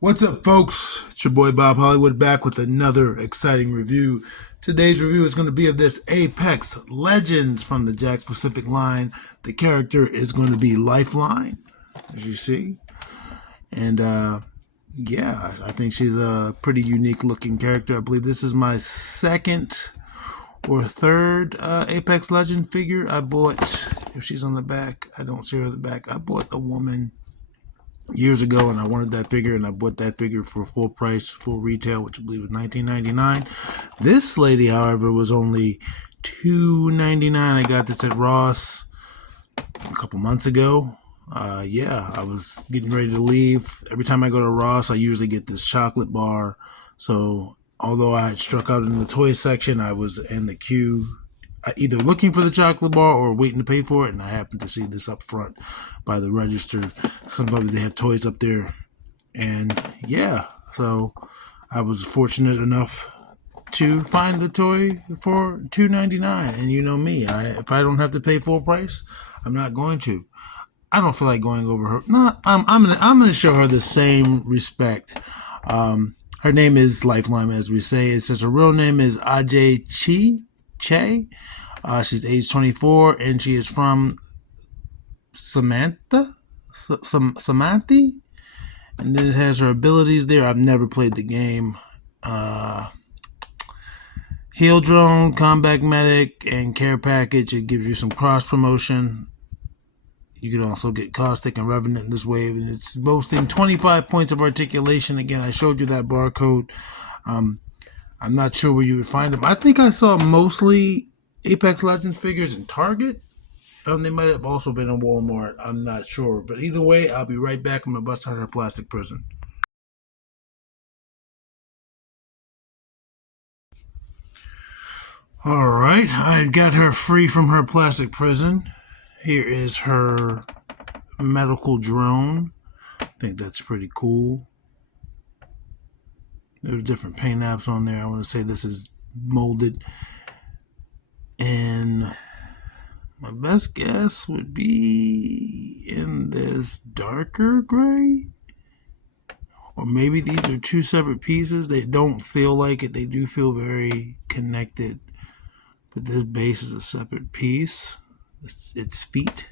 What's up, folks? It's your boy Bob Hollywood back with another exciting review. Today's review is going to be of this Apex Legends from the JAKKS Pacific line. The character is going to be Lifeline, as you see. And yeah, I think she's a pretty unique looking character. I believe this is my second or third Apex Legend figure I bought. If she's on the back, I don't see her on the back. I bought the woman years ago, and I wanted that figure, and I bought that figure for full price, full retail, which I believe was $19.99. This lady, however, was only $2.99. I got this at Ross a couple months ago. Yeah, I was getting ready to leave. Every time I go to Ross, I usually get this chocolate bar. So although I had struck out in the toy section, I was in the queue either looking for the chocolate bar or waiting to pay for it, and I happened to see this up front by the register. Sometimes they have toys up there, and yeah, so I was fortunate enough to find the toy for $2.99. And you know me, if I don't have to pay full price, I'm not going to. I don't feel like going over her. No, I'm gonna show her the same respect. Her name is Lifeline, as we say. It says her real name is Ajay Che. She's age 24, and she is from Samantha, and then it has her abilities there. I've never played the game. Heal drone, combat medic, and care package. It gives you some cross promotion. You can also get caustic and revenant in this wave, and it's boasting 25 points of articulation. Again, I showed you that barcode. I'm not sure where you would find them. I think I saw mostly Apex Legends figures in Target. They might have also been in Walmart. I'm not sure. But either way, I'll be right back. I'm going to bust out her plastic prison. Alright, I got her free from her plastic prison. Here is her medical drone. I think that's pretty cool. There's different paint apps on there. I want to say this is molded. And my best guess would be in this darker gray. Or maybe these are two separate pieces. They don't feel like it. They do feel very connected. But this base is a separate piece. It's feet.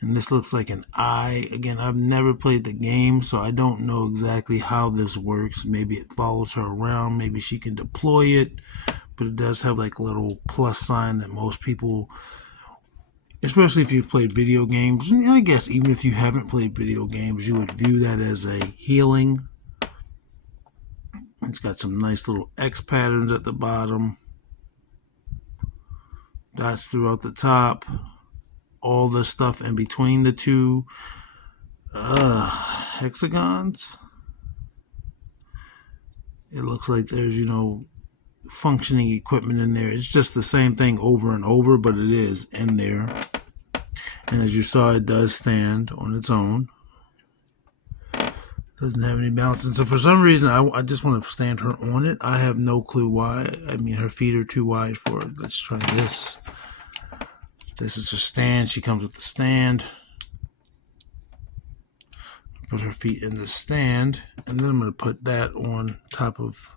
And this looks like an eye. Again, I've never played the game, so I don't know exactly how this works. Maybe it follows her around. Maybe she can deploy it. But it does have like a little plus sign that most people, especially if you've played video games, and I guess even if you haven't played video games, you would view that as a healing. It's got some nice little X patterns at the bottom. Dots throughout the top. All the stuff in between the two hexagons. It looks like there's, functioning equipment in there. It's just the same thing over and over, but it is in there. And as you saw, it does stand on its own. Doesn't have any balance. And so for some reason, I just want to stand her on it. I have no clue why. I mean, her feet are too wide for it. Let's try this. This is her stand. She comes with the stand. Put her feet in the stand, and then I'm going to put that on top of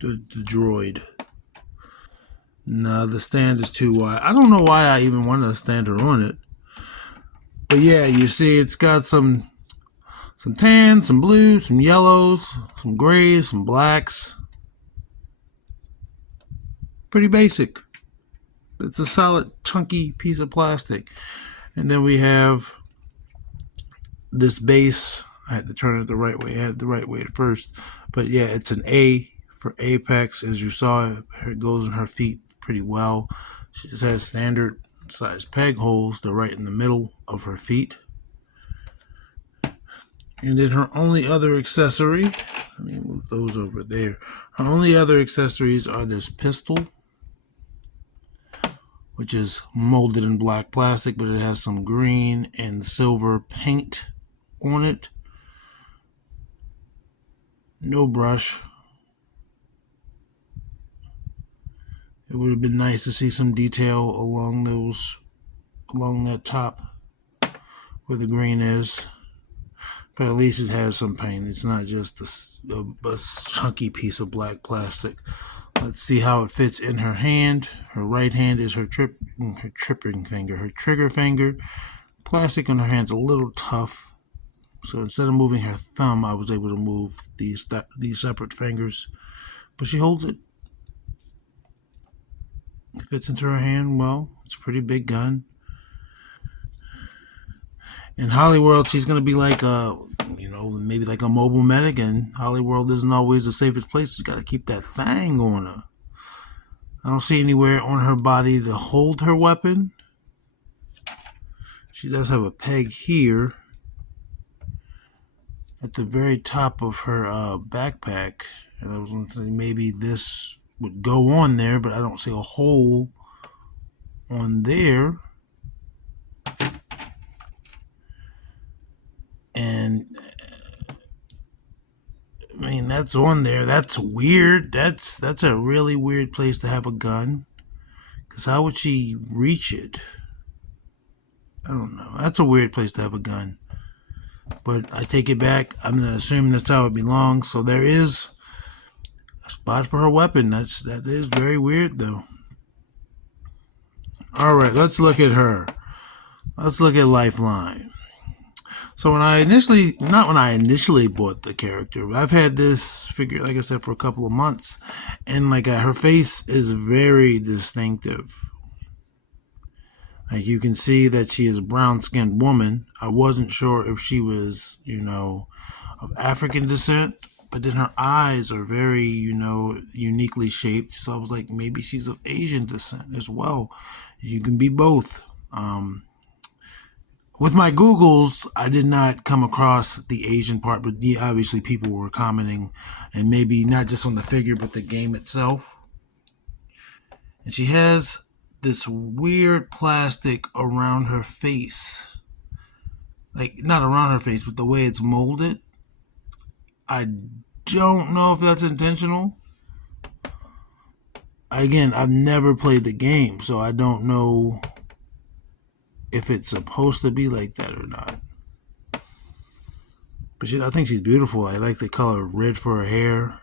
the droid. No, the stand is too wide. I don't know why I even want to stand her on it. But yeah, you see it's got some tans, some blues, some yellows, some grays, some blacks. Pretty basic. It's a solid, chunky piece of plastic. And then we have this base. I had to turn it the right way. I had it the right way at first. But yeah, it's an A for Apex. As you saw, it goes in her feet pretty well. She just has standard size peg holes. They're right in the middle of her feet. And then her only other accessory, let me move those over there. Her only other accessories are this pistol, which is molded in black plastic, but it has some green and silver paint on it. No brush. It would have been nice to see some detail along that top where the green is. But at least it has some paint. It's not just a chunky piece of black plastic. Let's see how it fits in her hand. Her right hand is her tripping finger, her trigger finger. Plastic on her hand's a little tough. So instead of moving her thumb, I was able to move these separate fingers. But she holds it. It fits into her hand well. It's a pretty big gun. In Hollyworld, she's going to be like maybe like a mobile medic, and Hollyworld isn't always the safest place. She's got to keep that fang on her. I don't see anywhere on her body to hold her weapon. She does have a peg here at the very top of her backpack. And I was going to say maybe this would go on there, but I don't see a hole on there. And I mean, that's on there. That's weird. That's a really weird place to have a gun. Because how would she reach it? I don't know. That's a weird place to have a gun. But I take it back. I'm going to assume that's how it belongs. So there is a spot for her weapon. That is very weird, though. All right, let's look at her. Let's look at Lifeline. So when I initially bought the character, I've had this figure, like I said, for a couple of months, and her face is very distinctive. Like you can see that she is a brown-skinned woman. I wasn't sure if she was, of African descent, but then her eyes are very, uniquely shaped. So I was like, maybe she's of Asian descent as well. You can be both. With my Googles, I did not come across the Asian part, but obviously people were commenting, and maybe not just on the figure, but the game itself. And she has this weird plastic around her face. Like, not around her face, but the way it's molded. I don't know if that's intentional. Again, I've never played the game, so I don't know if it's supposed to be like that or not. But I think she's beautiful. I like the color red for her hair.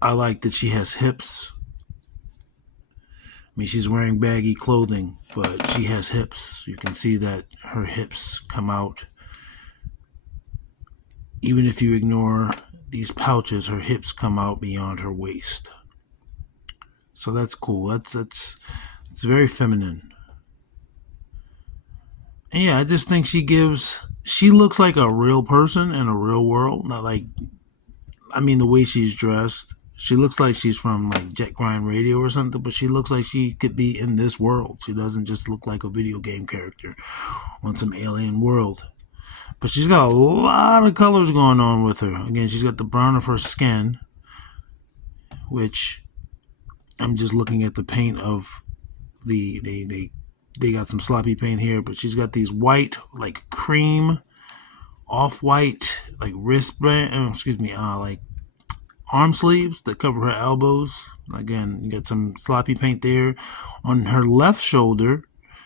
I like that she has hips. I mean, she's wearing baggy clothing, but she has hips. You can see that her hips come out. Even if you ignore these pouches, her hips come out beyond her waist. So that's cool. It's very feminine. And yeah, I just think she looks like a real person in a real world. Not like, the way she's dressed. She looks like she's from like Jet Grind Radio or something, but she looks like she could be in this world. She doesn't just look like a video game character on some alien world. But she's got a lot of colors going on with her. Again, she's got the brown of her skin, which I'm just looking at the paint of they got some sloppy paint here, but she's got these white, like cream, off-white, like wristband, like arm sleeves that cover her elbows. Again, you got some sloppy paint there. On her left shoulder,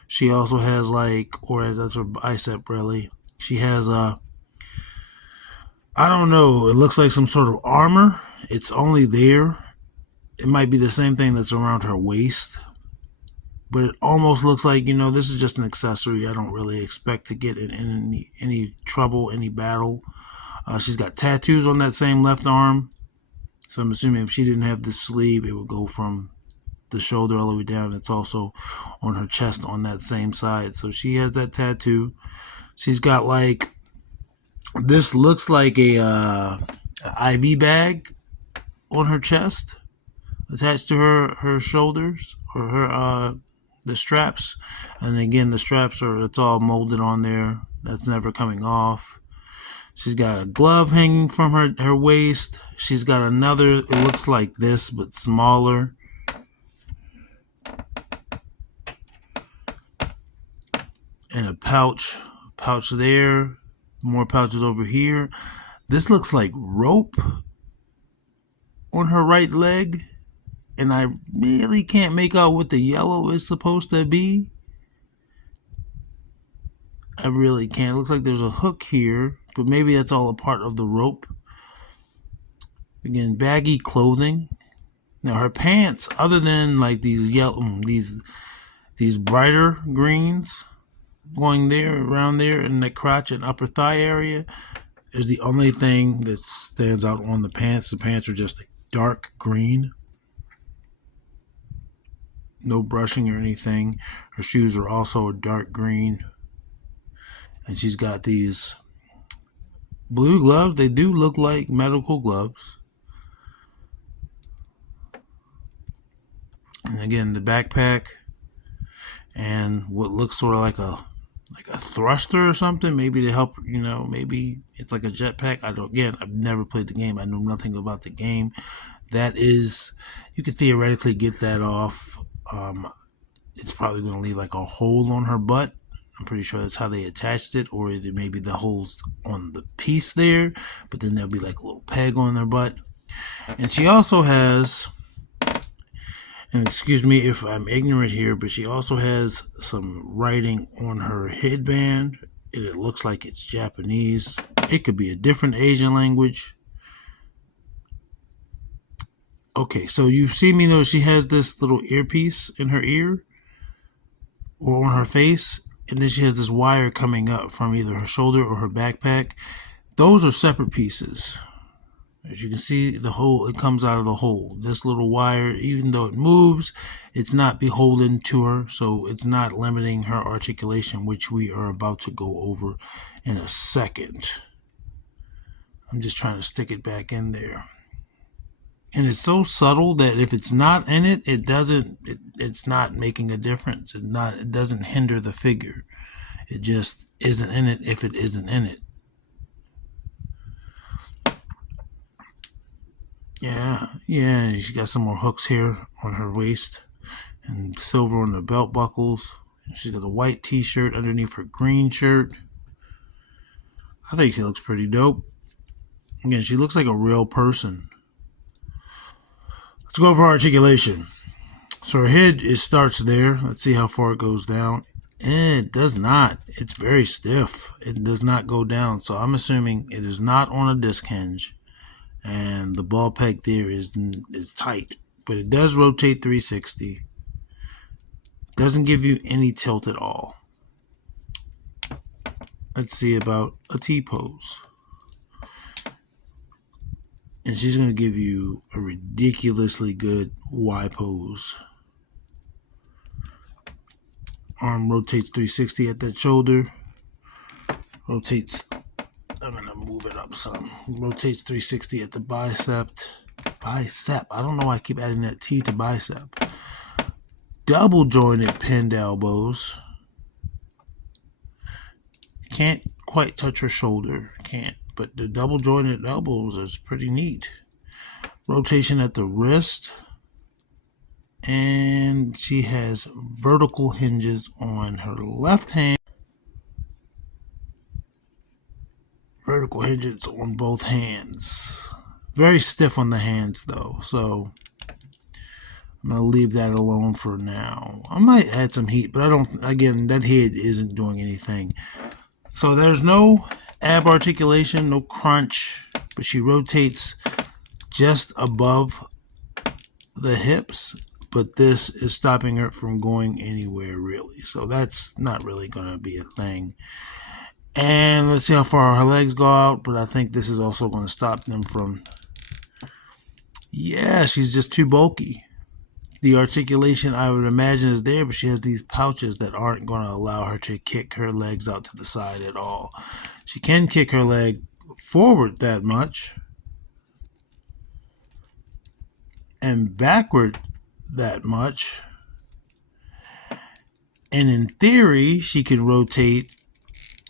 she also has that's her bicep really. She has I don't know, it looks like some sort of armor. It's only there. It might be the same thing that's around her waist. But it almost looks like, this is just an accessory. I don't really expect to get in any trouble, any battle. She's got tattoos on that same left arm. So I'm assuming if she didn't have this sleeve, it would go from the shoulder all the way down. It's also on her chest on that same side. So she has that tattoo. She's got this looks like a IV bag on her chest attached to her shoulders or her the straps. And again, the straps it's all molded on there. That's never coming off. She's got a glove hanging from her waist. She's got another, it looks like this, but smaller. And a pouch there. More pouches over here. This looks like rope on her right leg. And I really can't make out what the yellow is supposed to be. I really can't. It looks like there's a hook here, but maybe that's all a part of the rope. Again, baggy clothing. Now her pants, other than like these yellow, these brighter greens going there, around there in the crotch and upper thigh area, is the only thing that stands out on the pants. The pants are just a dark green. No brushing or anything. Her shoes are also a dark green. And she's got these blue gloves. They do look like medical gloves. And again, the backpack and what looks sort of like a thruster or something, maybe to help, maybe it's like a jetpack. I've never played the game. I know nothing about the game. That is, you could theoretically get that off. It's probably going to leave like a hole on her butt. I'm pretty sure that's how they attached it, or either maybe the holes on the piece there, but then there'll be like a little peg on their butt. And she also has, and excuse me if I'm ignorant here, but she also has some writing on her headband. It looks like it's Japanese. It could be a different Asian language. Okay, so you see me though, she has this little earpiece in her ear or on her face, and then she has this wire coming up from either her shoulder or her backpack. Those are separate pieces. As you can see, the hole, it comes out of the hole. This little wire, even though it moves, it's not beholden to her, so it's not limiting her articulation, which we are about to go over in a second. I'm just trying to stick it back in there. And it's so subtle that if it's not in it, it's not making a difference. It doesn't hinder the figure. It just isn't in it if it isn't in it. Yeah, she got some more hooks here on her waist and silver on the belt buckles. She's got a white t-shirt underneath her green shirt. I think she looks pretty dope. Again, she looks like a real person. Let's go over articulation. So her head, it starts there. Let's see how far it goes down. And it does not. It's very stiff. It does not go down. So I'm assuming it is not on a disc hinge. And the ball peg there is tight. But it does rotate 360. Doesn't give you any tilt at all. Let's see about a T-pose. And she's going to give you a ridiculously good Y pose. Arm rotates 360 at that shoulder. Rotates, I'm going to move it up some. Rotates 360 at the bicep. Bicep. I don't know why I keep adding that T to bicep. Double jointed pinned elbows. Can't quite touch her shoulder. Can't. But the double jointed elbows is pretty neat. Rotation at the wrist. And she has vertical hinges on her left hand. Vertical hinges on both hands. Very stiff on the hands though. So I'm going to leave that alone for now. I might add some heat, but again, that head isn't doing anything. So there's no ab articulation, no crunch, but she rotates just above the hips, but this is stopping her from going anywhere really. So that's not really going to be a thing. And let's see how far her legs go out, but I think this is also going to stop them from, yeah, she's just too bulky. The articulation, I would imagine, is there, but she has these pouches that aren't going to allow her to kick her legs out to the side at all. She can kick her leg forward that much and backward that much. And in theory, she can rotate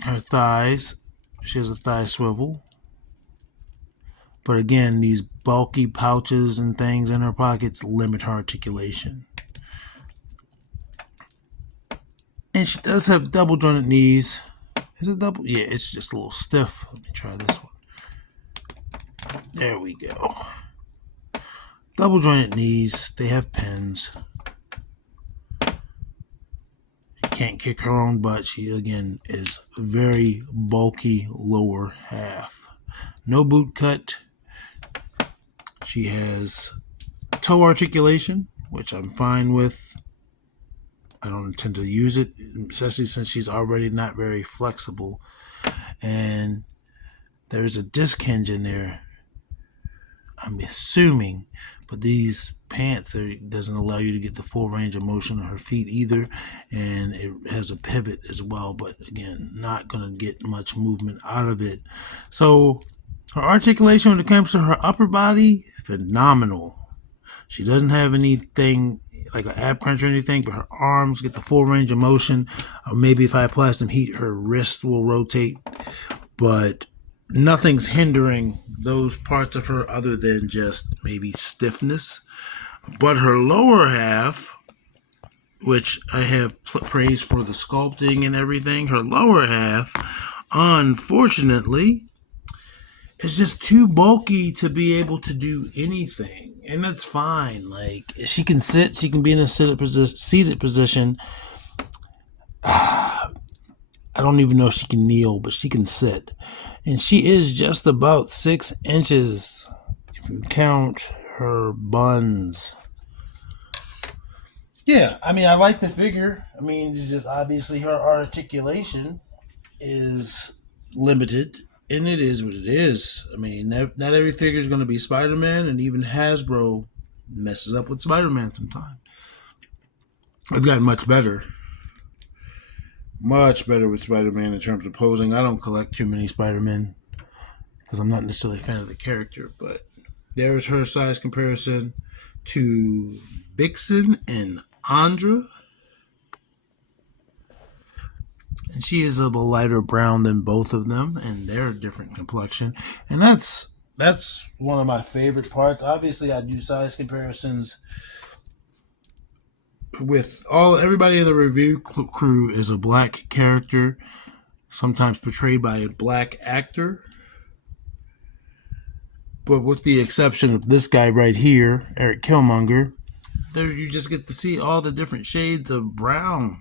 her thighs. She has a thigh swivel. But again, these bulky pouches and things in her pockets limit her articulation. And she does have double jointed knees. Is it double? Yeah, it's just a little stiff. Let me try this one. There we go. Double jointed knees. They have pins. You can't kick her own butt. She, again, is very bulky lower half. No boot cut. She has toe articulation, which I'm fine with. I don't intend to use it, especially since she's already not very flexible. And there's a disc hinge in there, I'm assuming, but these pants doesn't allow you to get the full range of motion of her feet either, and it has a pivot as well, but again, not going to get much movement out of it. So her articulation when it comes to her upper body, phenomenal. She doesn't have anything like an ab crunch or anything, but her arms get the full range of motion. Or maybe if I apply some heat, her wrist will rotate, but nothing's hindering those parts of her other than just maybe stiffness. But her lower half, which I have praised for the sculpting and everything, her lower half, unfortunately, is just too bulky to be able to do anything. And that's fine. Like, she can sit, she can be in a seated position. I don't even know if she can kneel, but she can sit. And she is just about 6 inches if you count her buns. Yeah, I mean, I like the figure. I mean, it's just obviously her articulation is limited, and it is what it is. I mean, not every figure is going to be Spider-Man, and even Hasbro messes up with Spider-Man sometimes. I've gotten much better with Spider-Man in terms of posing. I don't collect too many Spider-Men because I'm not necessarily a fan of the character, but there's her size comparison to Vixen and Andra. And she is of a lighter brown than both of them, and they're a different complexion. And that's one of my favorite parts. Obviously, I do size comparisons with everybody in the review crew is a black character, sometimes portrayed by a black actor. But with the exception of this guy right here, Eric Killmonger, there you just get to see all the different shades of brown.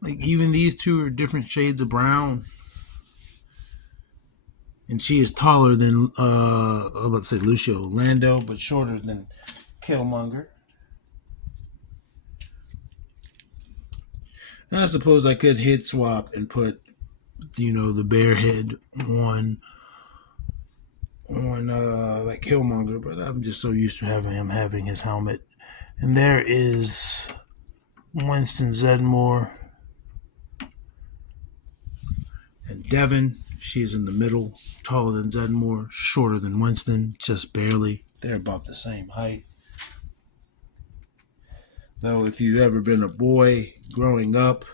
Like, even these two are different shades of brown. And she is taller than, I was about to say Lucio Lando, but shorter than Killmonger. And I suppose I could head swap and put, the bear head on like Killmonger, but I'm just so used to having his helmet. And there is Winston Zedmore. And Devin, she's in the middle, taller than Zedmore, shorter than Winston, just barely. They're about the same height. Though if you've ever been a boy growing up,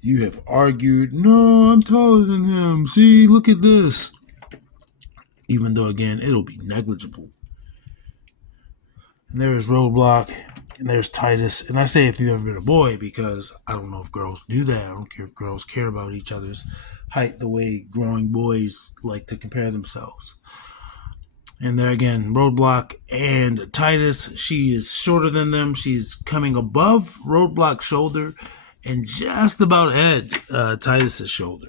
you have argued, no, I'm taller than him. See, look at this. Even though, again, it'll be negligible. And there's Roadblock, and there's Titus. And I say if you've ever been a boy because I don't know if girls do that. I don't care if girls care about each other's height the way growing boys like to compare themselves. And there again, Roadblock and Titus. She is shorter than them. She's coming above Roadblock's shoulder and just about at Titus's shoulder.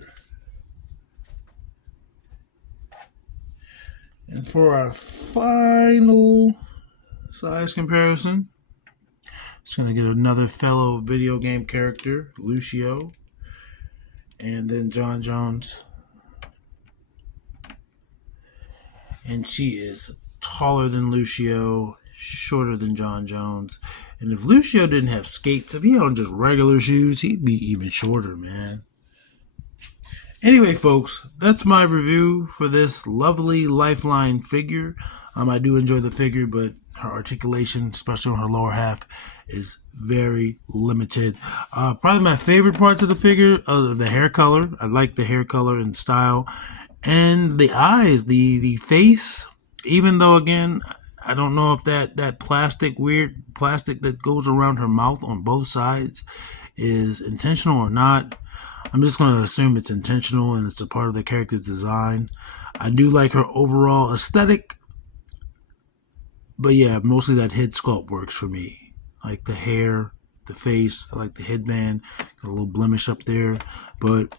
And for our final size comparison, it's going to get another fellow video game character, Lucio, and then John Jones. And she is taller than Lucio, shorter than John Jones. And if Lucio didn't have skates, if he had on just regular shoes, he'd be even shorter, man. Anyway, folks, that's my review for this lovely Lifeline figure. I do enjoy the figure, but her articulation, especially on her lower half, is very limited. Probably my favorite parts of the figure are the hair color. I like the hair color and style. And the eyes, the face, even though, again, I don't know if that weird plastic that goes around her mouth on both sides is intentional or not. I'm just going to assume it's intentional and it's a part of the character design. I do like her overall aesthetic. But yeah, mostly that head sculpt works for me. Like the hair, the face. I like the headband. Got a little blemish up there. But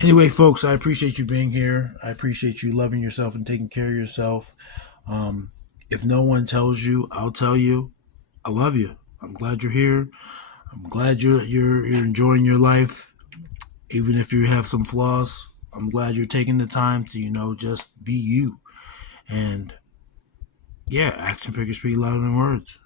anyway, folks, I appreciate you being here. I appreciate you loving yourself and taking care of yourself. If no one tells you, I'll tell you. I love you. I'm glad you're here. I'm glad you're enjoying your life, even if you have some flaws. I'm glad you're taking the time to, just be you. And yeah, action figures speak louder than words.